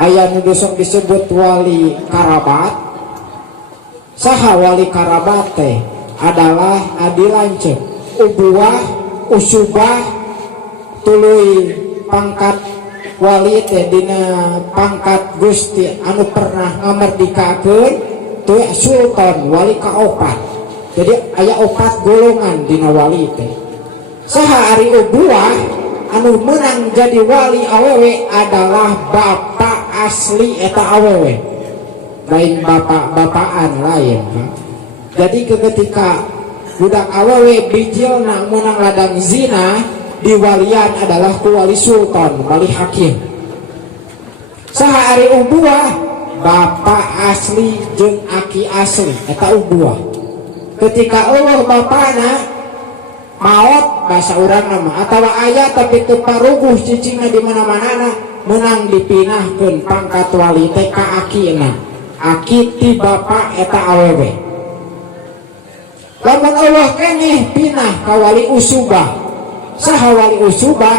Aya nu disebut wali karabat. Saha wali karabat teh adalah adi lanceuk, ubuah, usubah, tuluy pangkat wali teh dina pangkat Gusti anu pernah ngamerdikakeun teh sultan wali kaopat. Jadi aya 4 golongan dina wali teh. Saha ari ubuah anu menang jadi wali awewe adalah bapak asli eta awewe, lain bapak-bapakan lain. Jadi ketika budak awewe bijilna menang ladang zina, diwalian adalah ku wali sultan, wali hakim. Saha ari ubuah bapak asli jeung aki asli eta ubuah. Ketika Allah bapana maot bahasa urang nama atawa aya tapi teu paruguh cicingna di mana-manana menang dipinahkeun pangkat wali teh ka akina. Aki ti bapak eta awewe. Lamun Allah keneh pinah ka wali usubah. Saha wali usubah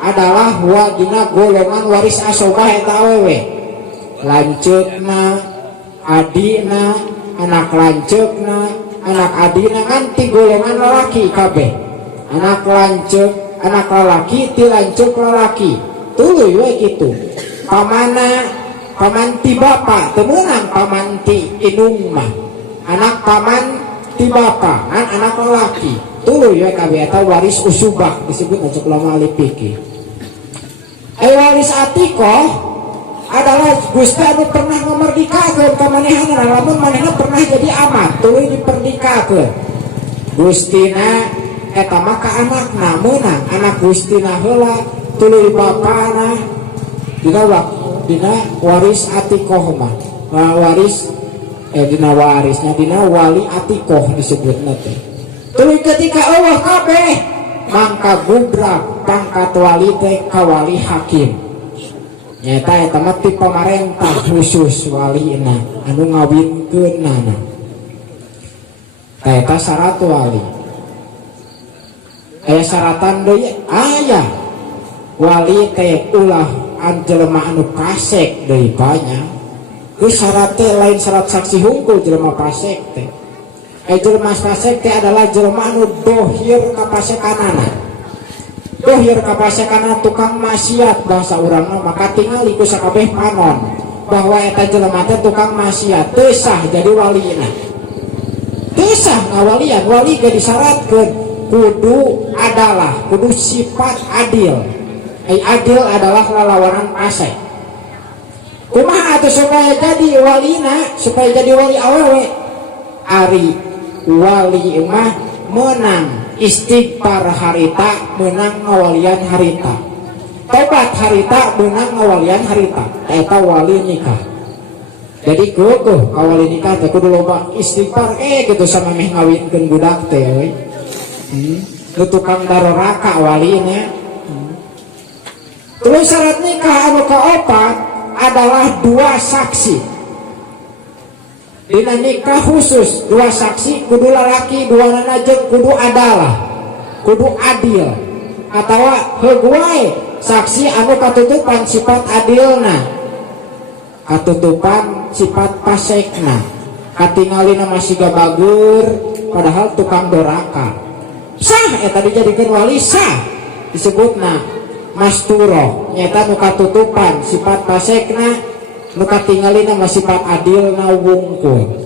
adalah wadina golongan waris asobah eta awewe. Lanceukna, adina, anak lanceukna, anak adina kan ti golongan lalaki kabeh. Anak lanceuk, anak lalaki ti lanceuk lalaki. Tuluy we kitu. Pamana, paman ti bapa, teu meunang paman ti indung mah. Anak paman ti bapa, kan anak lalaki. Tuluy we kabeh eta waris usubah disebut cek ulama ahli fikih. Waris atikoh adalah Gusti anu pernah ngamerdikakeun ka manehna, lamun manehna pernah jadi amat tuluy diperdikakeun. Gustina eta mah ka anakna meunang anak Gustina heula tuluy bapana dina waris atikoh mah. Waris dina warisnya dina wali atikoh disebutna teh. Tuluy ketika Allah kabeh mangka gubrak pangkat wali teh ka wali hakim. Nyata eta mah ti pamarentah khusus walina anu ngawinkeunana. Eta syarat wali. Aya syaratan deui aya. Wali teh ulah jelema anu pasek deui banyak. Ku syarat teh lain syarat saksi hungkul jelema pasek teh. Jelema pasek teh adalah jelema anu dohir kapasekanana. Dohir kapasekana tukang maksiat bahasa urangna maka tingali ku sakabeh panon bahwa eta jelema teh tukang maksiat teu sah jadi walina. Teu sah ngawalian, wali ge disyaratkeun kudu adalah kudu sifat adil. Adil adalah lalawanan pasek. Kumaha atuh supaya jadi walina, supaya jadi wali awewe? Ari wali mah menang istighfar harita menang ngawalian harita, tobat harita menang ngawalian harita, eta wali nikah. Jadi kukuh kawali nikah teh kudu loba istighfar gitu sama meh ngawinkeun budak teh we. Nu tukang daroraka walina. Terus syarat nikah anu kaopat adalah 2 saksi. Dina nikah khusus 2 saksi kudu lalaki 2 jeung kudu adalah kudu adil atawa heguai saksi anu katutupan sifat adilna, katutupan sifat pasekna, katingalina masih gabagur padahal tukang doraka. Sah eta dijadikeun wali sah disebutna masturo nyata nu katutupan sifat pasekna nu katingalina masih sifat adilna wungkul.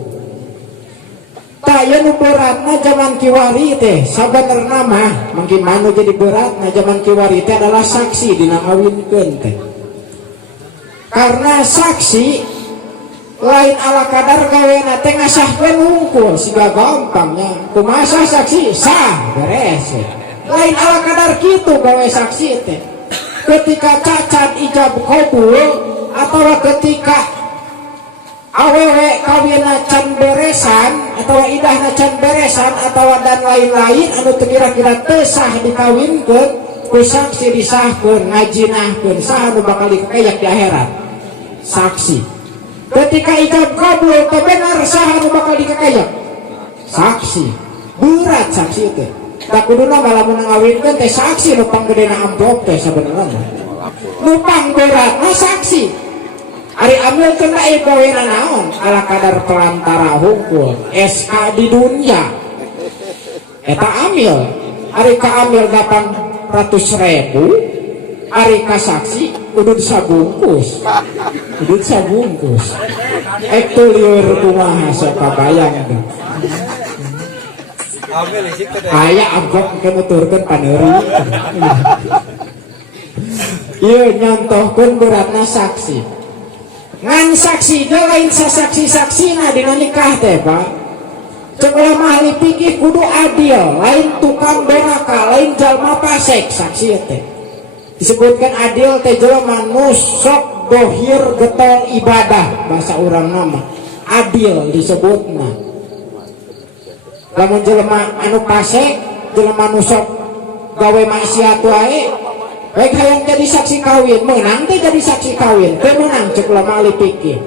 Taya nu beratna zaman kiwari teh sabenerna mah mungkin manu jadi beratna zaman kiwari teh adalah saksi dina ngawinkeun teh. Karena saksi lain ala kadar gawena teh ngasahkeun wungkul siga gampangnya. Kumaha saksi sah beres. Lain ala kadar kitu gawe saksi teh. Ketika cacat ijab qabul atau ketika awewe kawina can beresan atau idahna can beresan atau dan lain-lain anu kira-kira tesah dikawinkeun ku saksi disahkeun ngajinahkeun saha nu bakal dikayak di akhirat saksi. ketika ijab kabul teh benar saha nu bakal dikakaya saksi berat saksi teh tak kuduna malah ngawinkeun teh saksi nu panggedena amplop teh sabenerna nu pangberat saksi ari amil kena ibawe naon ala kadar pelantara hukum SK di dunia eta amil ari ka amil 800.000 ari ka saksi kudu sabungkus itu liur kumaha sok kabayang teh aya angkot ke nuturkeun paneuri ieu nyontohkeun beratna saksi ngan saksi ge lain saksi-saksina dina nikah teh Pak cek ulah ahli fikih kudu adil lain tukang doraka lain jalma pasek saksi teh disebutkan adil teh jelema nu sok dohir getol ibadah bahasa urang nama adil disebutna lamun jelema anu pasek jelema nu sok gawe maksiat wae baik hayang jadi saksi kawin menang teh jadi saksi kawin teh menang cek ulama ahli fikih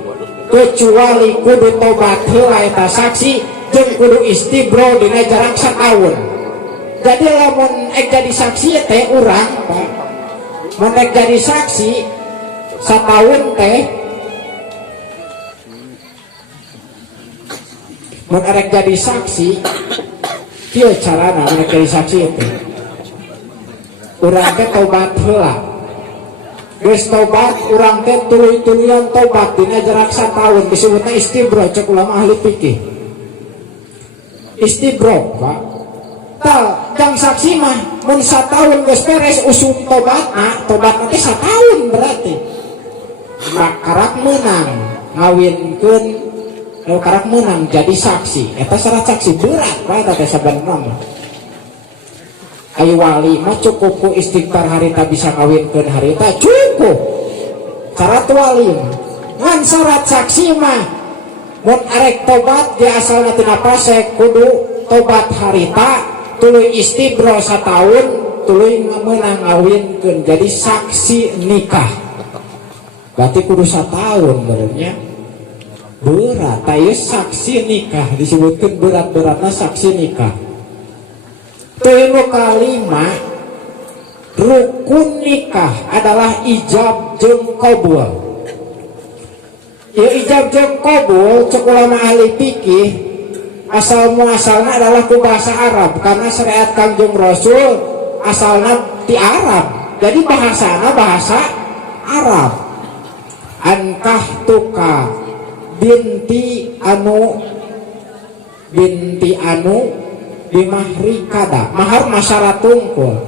kecuali kudu tobat heula eta saksi jeung kudu istibro dina jarak sataun jadi lamun jadi saksi teh urang Pak mun jadi saksi sataun teh mun jadi saksi kieu carana mun jadi saksi teh urang teh tobat heula geus tobat urang teh tuluy-tuluyan tobat dina jarak sataun disebutna istibro cek ulama ahli fikih istibro Pak tal jang saksi mah mun sataun geus beres usum tobatna teh sataun berarti karak menang ngawinkeun karak menang jadi saksi eta syarat saksi berat Pak eta teh sabenerna ayo wali mah cukup ku istighfar harita bisa ngawinkeun harita cukup syarat wali ngan syarat saksi mah mun arek tobat di asalna tina pasek kudu tobat harita tuluy istibro sataun tuluy meunang ngawinkeun jadi saksi nikah berarti kudu sataun benernya berat aya saksi nikah disebutkeun berat-beratna saksi nikah telu kalima rukun nikah adalah ijab jeung qabul. Ya ijab jeung qabul cek ulama ahli fikih asal muasalna adalah ku bahasa Arab karena syariat Kangjeng Rasul asalna ti Arab. Jadi bahasana bahasa Arab. Ankah tuka binti anu bimahri kada mahar masyarakat tungkul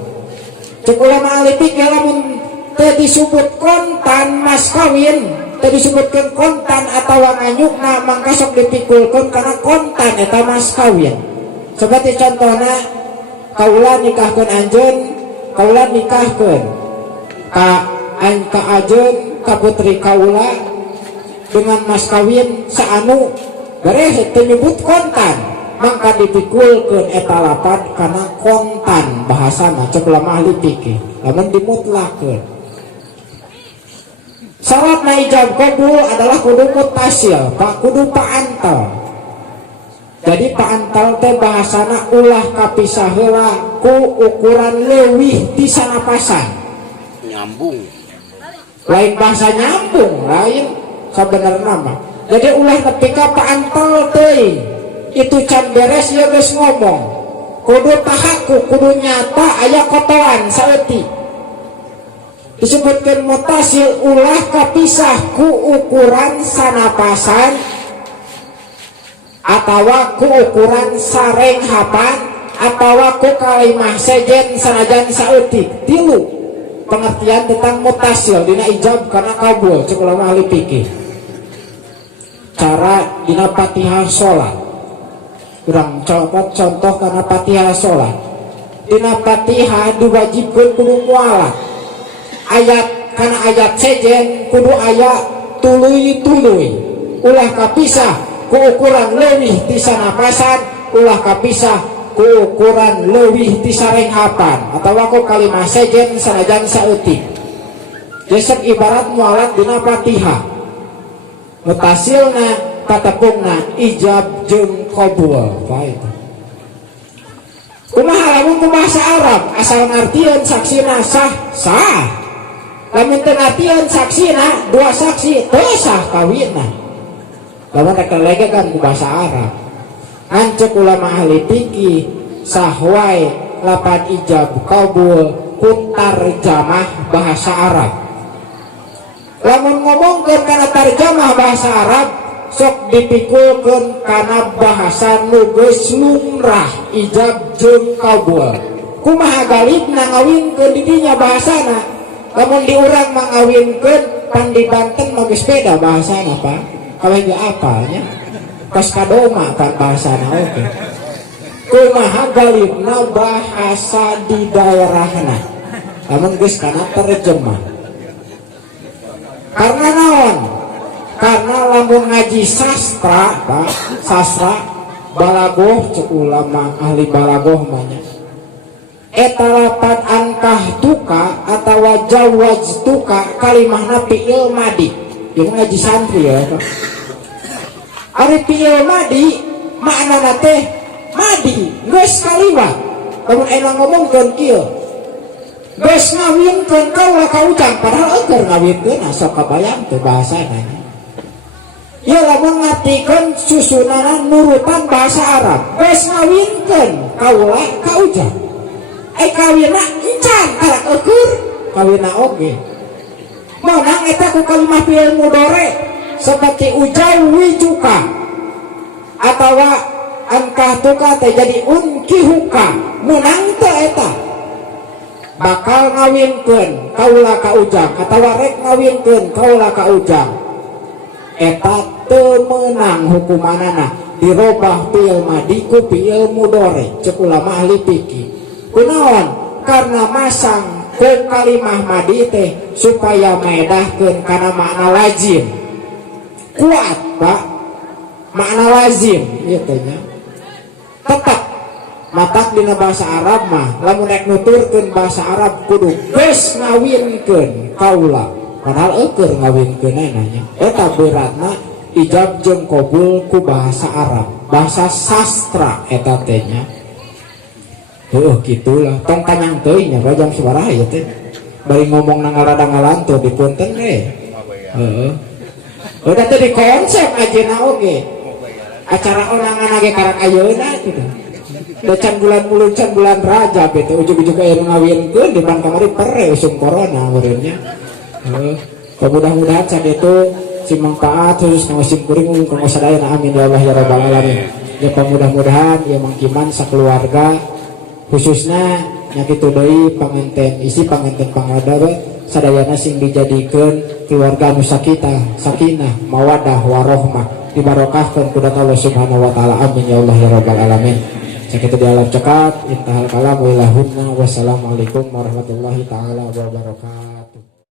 cek ulama ahli fikih lamun teu disebut kontan mas kawin teu disebutkeun kontan atawa nganyukna mangka sok dipikulkeun kana kontan eta mas kawin seperti contohna kaula nikahkeun anjeun kaula nikahkeun ka anjeun ka putri kaula dengan mas kawin saanu beres teu nyebut kontan maka dipikulkeun eta lapan kana kontan bahasana cek ulama ahli fikih lamun dimutlakeun syaratna ijab qabul adalah kudu mutasil Pak kudu paantal jadi paantal teh bahasana ulah kapisah heula ku ukuran leuwih ti sanapasan nyambung lain bahasa nyambung lain sabenerna mah jadi ulah nepi ka paantal teuing itu can beres ya geus ngomong kudu tahaku kudu nyata aya kotoan saeutik disebutkeun mutasil ulah kapisah ku ukuran sanapasan atawa ku ukuran sarenghapan atawa ku kalimah sejen sanajan saeutik tilu pengertian tentang mutasil dina ijab kana qabul cek ulama ahli fikih cara dina Fatihah salat kurang contoh karena Fatihah salat dina Fatihah diwajibkeun kudu mualat ayat kana ayat sejen kudu aya tuluy-tuluy ulah kapisah ku ukuran leuwih ti sanapasan ulah kapisah ku ukuran leuwih ti sarenghapan atawa ku kalimah sejen sanajan saeutik gesek ibarat mualat dina Fatihah mutasilna patepungna ijab jeung qabul. Baik. Kumaha lamun ku bahasa Arab asal ngartieun saksina sah. Lamun teu ngartieun saksina dua saksi teu sah kawinna. Lamun rek legekan ku bahasa Arab. Ancek ulama ahli fikih sahwai lapan ijab qabul ku tarjamah bahasa Arab. Lamun ngomongkeun kana tarjamah bahasa Arab sok dipikulkeun kana bahasa nu geus lumrah ijab jeung qabul. Kumaha galibna ngawinkeun di dinya bahasana. Lamun di urang mah ngawinkeun pan di Banten mah geus beda bahasana, Pak. Kawe ge apalnya? Kas kadoma kan bahasana oke. Kumaha galibna bahasa di daerahna. Lamun geus kana terjemah. Karena naon? Karena lamun ngaji sastra, Pak, sastra balagoh cek ulama ahli balagoh mah nya. Eta lapat angkah tuka atawa jawaz tuka kalimahna fi'il madi. Ieu ngaji santri ya, Pak. Ari fi'il madi maknana teh madi geus kaliwat. Lamun ena ngomongkeun kieu geus ngawinkeun kaula ka ujang padahal eueur ngawinkeun sok kabayang teh bahasana. Ya lamun ngartikeun susunana nurutan bahasa Arab geus ngawinkeun kaula ka ujang. Kawinna encan tarak eueur kawinna oge. Meunang eta ku kalimah fi'il mudhari seperti ujawijuka atawa angkah tuka teh jadi unkihuka menang teh eta bakal ngawinkeun kaula ka ujang atawa rek ngawinkeun kaula ka ujang eta teu meunang hukumanana dirobah fi'il madi ku fi'il mudhari cek ulama ahli fikih. Kunaon? Karena masang ke kalimah madi teh supaya medahkeun kana makna lazim kuat, Pak, makna lazim ieu teh nya tetep matak dina bahasa Arab mah lamun rek nuturkeun bahasa Arab kudu geus ngawinkeun kaula padahal eueur ngawinkeunana nya eta beratna ijab jeung qabul ku bahasa Arab bahasa sastra eta teh nya. Gitulah tong tanyang teuing nya jam sabaraha ieu teh bari ngomong ngarada ngalantur di punten udah tadi konsep aja oge acara orangan age karang ayeuna gitu. Can bulan mulu can bulan Rajab itu ujug-ujug aya ngawinkeun di ban kamari pere usum corona meureunnya. Mudah-mudahan sakitu si manfaat khusus ngasim kuring kanggo sadayana amin ya Allah ya rabbal alamin. Ya mudah-mudahan ya mangkiman sakeluarga khususnya nyakitu deui panganten isi panganten pangadawe sadayana sing dijadikeun keluarga nu sakinah mawaddah warohmah dibarokahkeun ku Allah Subhanahu wa taala amin ya Allah ya rabbal alamin. Sakitu di alam cekap intahal kalam wa ilahunna wassalamualaikum warahmatullahi taala wabarakatuh.